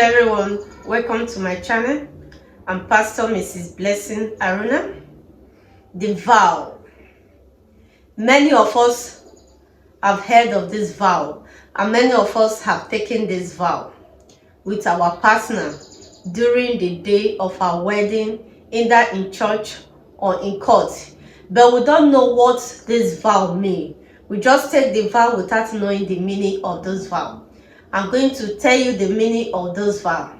everyone, welcome to my channel. I'm Pastor Mrs. Blessing Aruna. The vow. Many of us have heard of this vow, and many of us have taken this vow with our partner during the day of our wedding, either in church or in court. But we don't know what this vow means. We just take the vow without knowing the meaning of this vow. I'm going to tell you the meaning of this vow.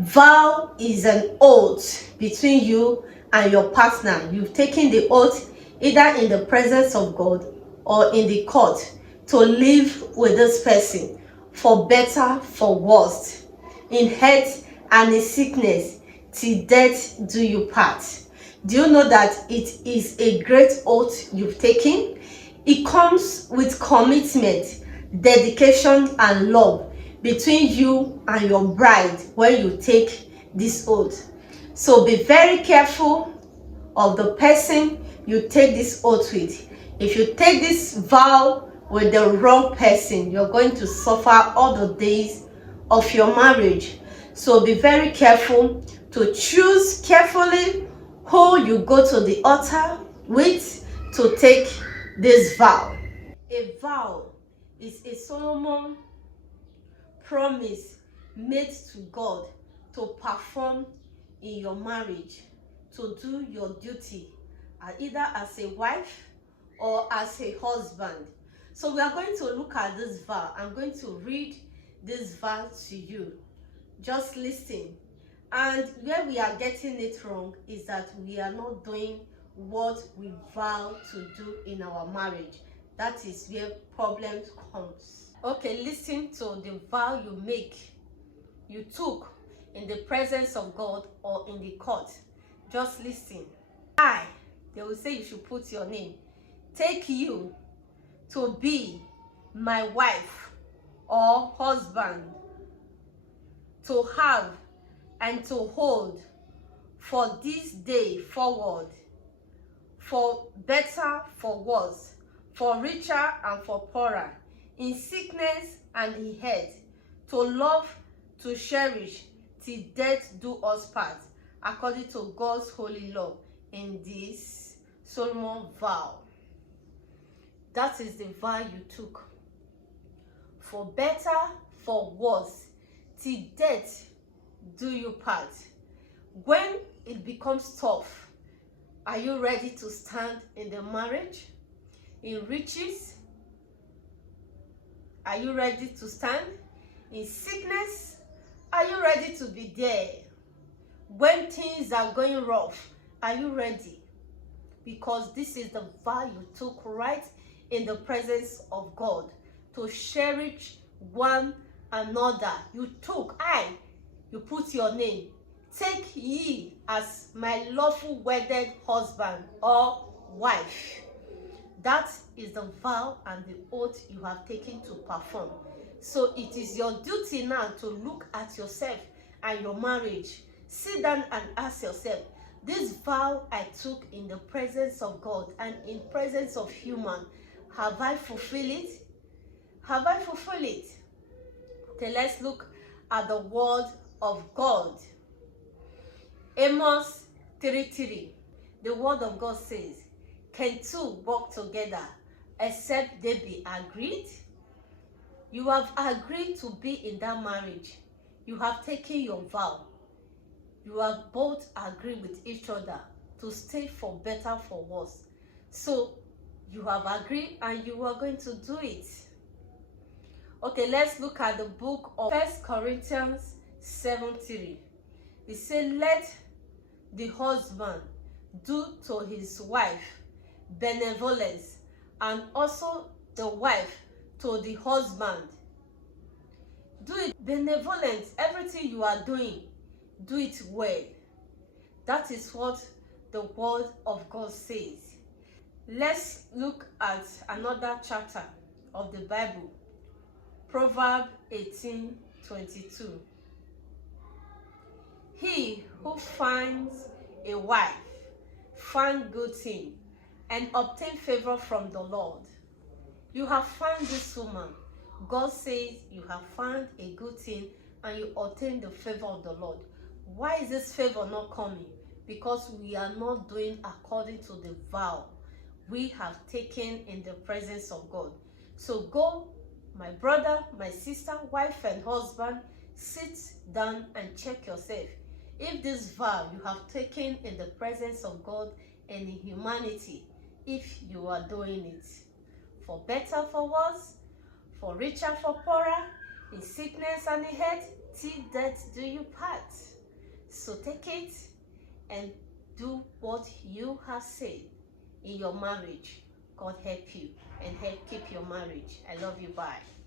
Vow is an oath between you and your partner. You've taken the oath either in the presence of God or in the court to live with this person for better, for worse, in health and in sickness, till death do you part. Do you know that it is a great oath you've taken? It comes with commitment, dedication, and love between you and your bride when you take this oath. So be very careful of the person you take this oath with. If you take this vow with the wrong person, you're going to suffer all the days of your marriage. So be very careful to choose carefully who you go to the altar with to take this vow. A vow is a solemn promise made to God to perform in your marriage, to do your duty either as a wife or as a husband. So we are going to look at this vow. I'm going to read this vow to you. Just listen. And where we are getting it wrong is that we are not doing what we vow to do in our marriage. That is where problems comes. Okay, listen to the vow you took in the presence of God or in the court. Just listen. They will say you should put your name. Take you to be my wife or husband, to have and to hold for this day forward, for better, for worse, for richer and for poorer, in sickness and in health, to love, to cherish, till death do us part, according to God's holy law in this solemn vow. That is the vow you took. For better, for worse, till death do you part. When it becomes tough, are you ready to stand in the marriage? In riches, are you ready to stand? In sickness, are you ready to be there? When things are going rough, are you ready? Because this is the vow you took right in the presence of God, to cherish one another. You put your name. Take ye as my lawful wedded husband or wife. That is the vow and the oath you have taken to perform. So it is your duty now to look at yourself and your marriage. Sit down and ask yourself, this vow I took in the presence of God and in presence of human, have I fulfilled it? Have I fulfilled it? Okay, let's look at the word of God. Amos 3:3. The word of God says, can two walk together except they be agreed? You have agreed to be in that marriage. You have taken your vow. You have both agreed with each other to stay for better, for worse. So you have agreed and you are going to do it. Okay, let's look at the book of 1 Corinthians 7:3. It says, let the husband do to his wife benevolence, and also the wife to the husband. Do it benevolence. Everything you are doing, do it well. That is what the word of God says. Let's look at another chapter of the Bible, Proverbs 18:22. He who finds a wife finds good thing and obtain favor from the Lord. You have found this woman. God says you have found a good thing and you obtain the favor of the Lord. Why is this favor not coming? Because we are not doing according to the vow we have taken in the presence of God. So go, my brother, my sister, wife and husband, sit down and check yourself. If this vow you have taken in the presence of God and in humanity, if you are doing it for better, for worse, for richer, for poorer, in sickness and in health, till death do you part. So take it and do what you have said in your marriage. God help you and help keep your marriage. I love you. Bye.